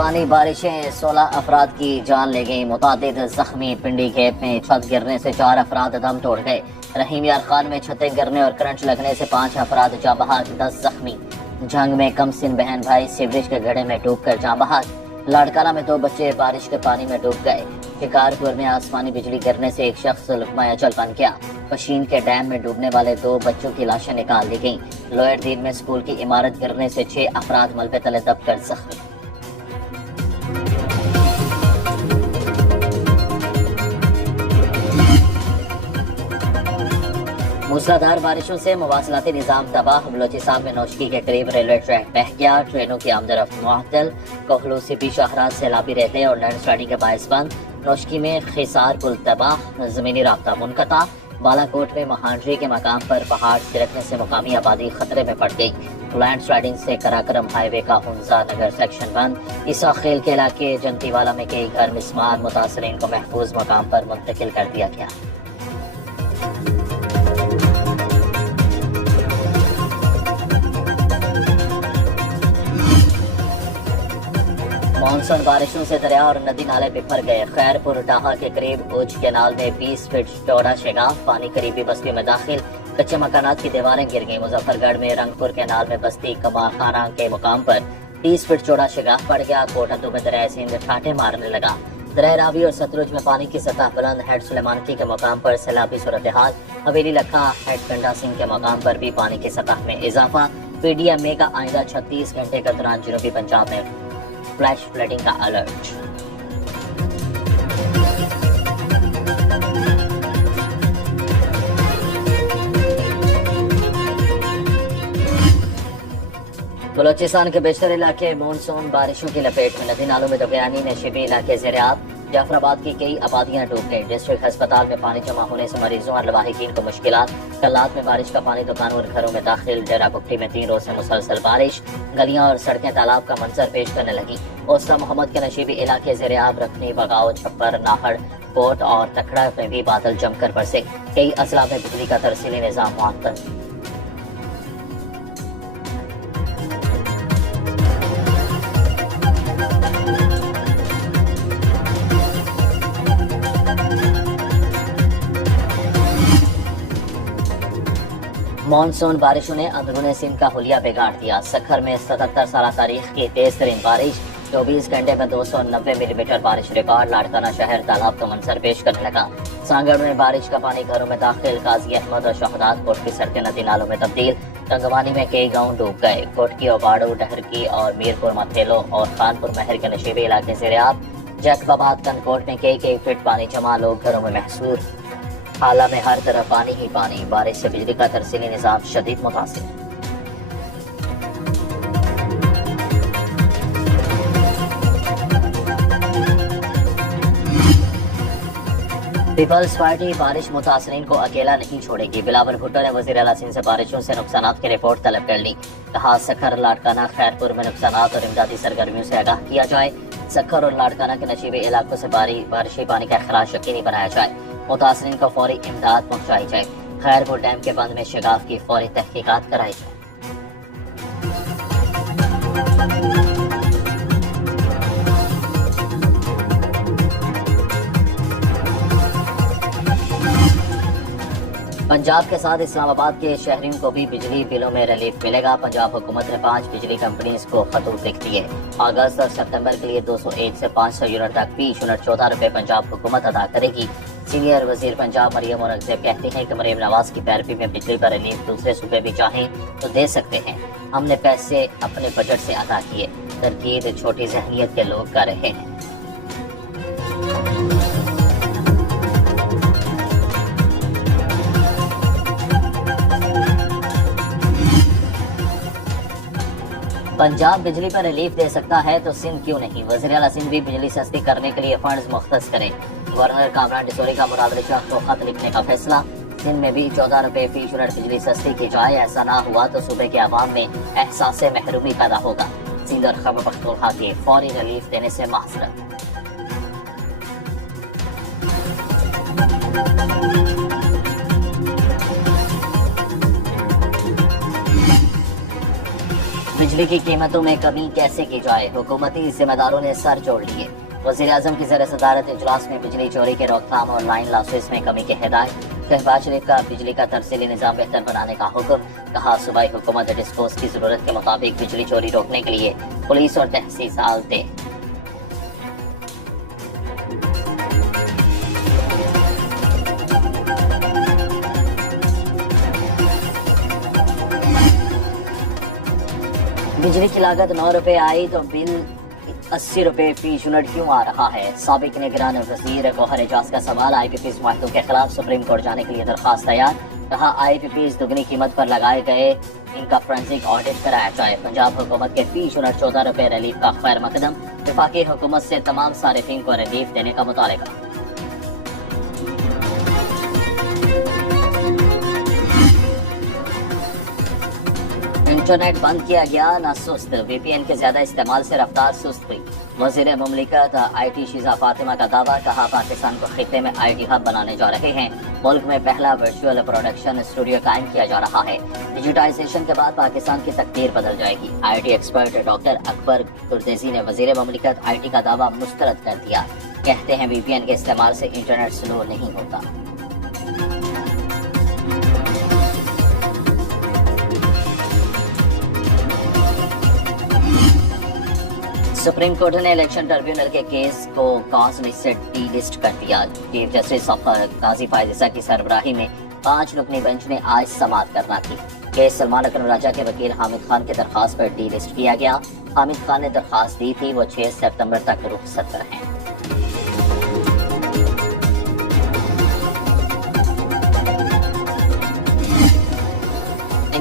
तूफानी बारिशें 16 अफराद की जान ले गई। मुतादिद जख्मी। पिंडी गेप में छत गिरने से 4 अफराद दम तोड़ गए। रहीम यार खान में छतें गिरने और करंट लगने से 5 अफराद जाँ बहाक, 10 जख्मी। जंग में कमसिन बहन भाई सीवरेज के गड्ढे में डूब कर जाँ बहाक। लाड़काना में 2 बच्चे बारिश के पानी में डूब गए। शिकारपुर में आसमानी बिजली गिरने से एक शख्स लुकमा अजल बन गया। पशीन के डैम में डूबने वाले 2 बच्चों की लाशें निकाल ली गईं। लोयर दीन में स्कूल की इमारत गिरने से 6 अफराद मलबे तले दब कर जख्मी। मूसलाधार बारिशों से मवासलाती निजाम तबाह। बलोचिस्तान में नौशकी के करीब रेलवे ट्रैक बह गया। ट्रेनों की आमदरफ्त मुअत्तल। कोहलू सिपी शाहराज सैलाबी रहते और लैंड स्लाइडिंग के बायस बंद। नौशकी में खिसार पुल तबाह, जमीनी राब्ता मुनक़ता। बालाकोट में महांडरी के मकाम पर पहाड़ तिरकने से मुकामी आबादी खतरे में पड़ गई। लैंड स्लाइडिंग से कराकरम हाईवे का हुंजा नगर सेक्शन बंद। ईसा खेल के इलाके जंतीवाला में कई घर मिसमार। मुतासरीन को महफूज मकाम पर मुंतकिल कर दिया गया। मानसून बारिशों से दरिया और नदी नाले बिखर गए। खैरपुर डाहा के करीब उज केनाल में 20 फीट चौड़ा शेगाफ, पानी करीबी बस्ती में दाखिल। कच्चे मकानात की दीवारें गिर गई। मुजफ्फरगढ़ में रंगपुर केनाल में बस्ती कमाखाना के मुकाम पर 30 फीट चौड़ा शेगाफ पड़ गया। कोटातू में दरिया सिंध ठाटे मारने लगा। दरिया रावी और सतलुज में पानी की सतह बुलंद। हेड सुलेमानकी के मुकाम पर सैलाबी सूरत हाल। हवेली लखा हेड गंडा सिंह के मुकाम पर भी पानी की सतह में इजाफा। पीडीएमए का आइंदा 36 घंटे के दौरान जनूबी पंजाब में फ्लैश फ्लडिंग का अलर्ट। बलोचिस्तान के बेशतर इलाके मानसून बारिशों की लपेट में। नदी नालों में दबियानी में शिबी इलाके ज़ेर-ए-आब। जाफराबाद की कई आबादियां डूब गई। डिस्ट्रिक्ट अस्पताल में पानी जमा होने से मरीजों और लवाहिकीन को मुश्किलात। कल्लात में बारिश का पानी दुकानों और घरों में दाखिल। डेरा कुफ्टी में 3 रोज से मुसलसल बारिश। गलियां और सड़कें तालाब का मंजर पेश करने लगी। ओसरा मोहम्मद के नशीबी इलाके ज़ेर-ए-आब रखनी, बगाओ, छप्पर, नाहड़, कोट और तखड़ा में भी बादल जमकर बरसे। कई अजला में बिजली का तरसीली निजाम मुअत्तल। मानसून बारिशों ने अंदरूनी सिंध का हुलिया बिगाड़ दिया। सखर में 77 साल तारीख की तेज तरीन बारिश। 24 घंटे में 290 मिलीमीटर बारिश रिकॉर्ड। लाड़काना शहर तालाब का मंजर पेश करने लगा। सांगड़ में बारिश का पानी घरों में दाखिल। काजी अहमद और शहदाद कोट की सड़कें नदी नालों में तब्दील। गंगवानी में कई गांव डूब गए। कोटकी, ओबाड़ू, डहरकी और मीरपुर मथेलो और खानपुर महर के नशीबी इलाके ज़ेर-ए-आब। जैकबाबाद कनकोट में कई फीट पानी जमा। लोग घरों में महसूर। हाला में हर तरफ पानी ही पानी। बारिश से बिजली का तरसीली निजाम शदीद मुतासिर। पीपल्स पार्टी बारिश मुतासरीन को अकेला नहीं छोड़ेगी। बिलावल भुट्टो ने वज़ीर आला सिंध से बारिशों से नुकसानात की रिपोर्ट तलब कर ली। कहा सखर, लाड़काना, खैरपुर में नुकसानात और इमदादी सरगर्मियों से आगाह किया जाए। सखर और लाड़काना के नशीबे इलाकों से बारिशी पानी का अखराज यकीनी बनाया जाए। मुतासरीन को फौरी इमदाद पहुँचाई जाए। खैरपुर डैम के बंद में शेगाफ की फौरी तहकीकात कराई जाए। पंजाब के साथ इस्लामाबाद के शहरियों को भी बिजली बिलों में रिलीफ मिलेगा। पंजाब हुकूमत ने 5 बिजली कंपनीज को खतूत लिख दिए। अगस्त और सितंबर के लिए 201 से 500 यूनिट तक फी 14 रुपए पंजाब हुकूमत अदा करेगी। सीनियर वजीर पंजाब मरियम औरंगजेब कहती हैं कि मरीम नवाज की पैरवी में बिजली पर रिलीफ दूसरे सूबे भी चाहें तो दे सकते हैं। हमने पैसे अपने बजट से अदा किए। तरकीब छोटी जहनीत के लोग कर रहे हैं। पंजाब बिजली पर रिलीफ दे सकता है तो सिंध क्यों नहीं। वज़ीर आला सिंध भी बिजली सस्ती करने के लिए फंड्स मुख्तस करें। गवर्नर कामरान डिसोरी का मुराद अली शाह को खत लिखने का फैसला। सिंध में भी 14 रुपए फी यूनिट बिजली सस्ती की जाए। ऐसा ना हुआ तो सूबे के अवाम में एहसास महरूमी पैदा होगा। सिंध और खैबर पख्तूनख्वा के फौरी रिलीफ देने से माजरत। बिजली की कीमतों में कमी कैसे की जाए, हुकूमती जिम्मेदारों ने सर जोड़ लिए। वज़ीर-ए-आज़म की ज़र सदारत इजलास में बिजली चोरी के रोकथाम और लाइन लॉसेस में कमी की हिदायत। शहबाज शरीफ का बिजली का तरसीली निज़ाम बेहतर बनाने का हुक्म। कहा सूबाई हुकूमत डिस्पोज की ज़रूरत के मुताबिक बिजली चोरी रोकने के लिए पुलिस और तहसीसाल दे। बिजली की लागत 9 रुपए आई तो बिल 80 रुपए फी यूनिट क्यों आ रहा है? साबिक निगरान वजीर गौहर एजाज का सवाल। IPPs मुआहदों के खिलाफ सुप्रीम कोर्ट जाने के लिए दरखास्त तैयार। कहा IPPs दुगनी कीमत पर लगाए गए, इनका फोरेंसिक ऑडिट कराया जाए। पंजाब हुकूमत के फी यूनिट 14 रुपए रिलीफ का खैर मकदम। वफाकी हुकूमत से तमाम सारिफिन को रिलीफ देने का मुतालबा। इंटरनेट बंद किया गया ना सुस्त, VPN के ज्यादा इस्तेमाल से रफ्तार सुस्त हुई। वज़ीर मुमलिकत IT शीजा फातिमा का दावा। कहा पाकिस्तान को खित्ते में IT हब बनाने जा रहे हैं। मुल्क में पहला वर्चुअल प्रोडक्शन स्टूडियो कायम किया जा रहा है। डिजिटाइजेशन के बाद पाकिस्तान की तकदीर बदल जाएगी। IT एक्सपर्ट डॉक्टर अकबर कुरदेसी ने वज़ीर मुमलिकत IT का दावा मुस्तरद कर दिया। कहते हैं VPN के इस्तेमाल से इंटरनेट स्लो नहीं होता। सुप्रीम कोर्ट ने इलेक्शन ट्रिब्यूनल के केस को कॉज लिस्ट से डी लिस्ट कर दिया। चीफ जस्टिस काजी फायजिसा की सरबराही में 5 रुकनी बेंच ने आज समाअत करना थी। केस सलमान अकरम राजा के वकील हामिद खान की दरखास्त पर डी लिस्ट किया गया। हामिद खान ने दरखास्त दी थी, वो 6 सितंबर तक रुखसत पर हैं।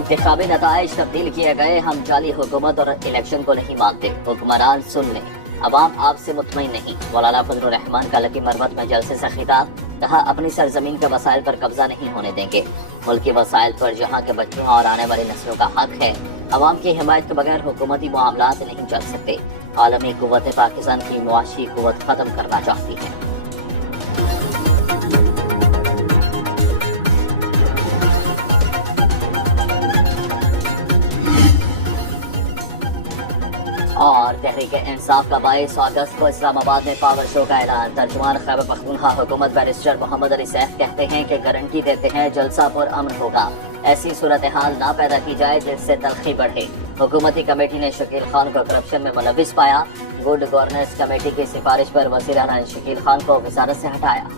इंतखाबी नताइज तब्दील किए गए, हम जाली हुकूमत और इलेक्शन को नहीं मानते। हुक्मरान सुन लें, अवाम आपसे मुतमईन नहीं। मौलाना फजलुर रहमान का लकी मरवत में जलसे से खिताब। कहा अपनी सरजमीन के वसाइल पर कब्जा नहीं होने देंगे। मुल्क के वसाइल पर जहाँ के बच्चों और आने वाली नस्लों का हक है। अवाम की हिमायत के बगैर हुकूमती मामलात नहीं चल सकते। आलमी कुव्वत पाकिस्तान की मुआशी कुव्वत खत्म करना चाहती है। और तहरीक इंसाफ का 22 अगस्त को इस्लामाबाद में पावर शो का ऐलान। तर्जुमान खैबर पख्तूनख्वा हुकूमत बैरिस्टर मोहम्मद अली सैफ कहते हैं कि गारंटी देते हैं जलसा पर अमन होगा। ऐसी सूरत हाल ना पैदा की जाए जिससे तलखी बढ़े। हुकूमती कमेटी ने शकील खान को करप्शन में मुलविस पाया। गुड गवर्नेंस कमेटी की सिफारिश पर वज़ीर आला ने शकील खान को वज़ारत से हटाया।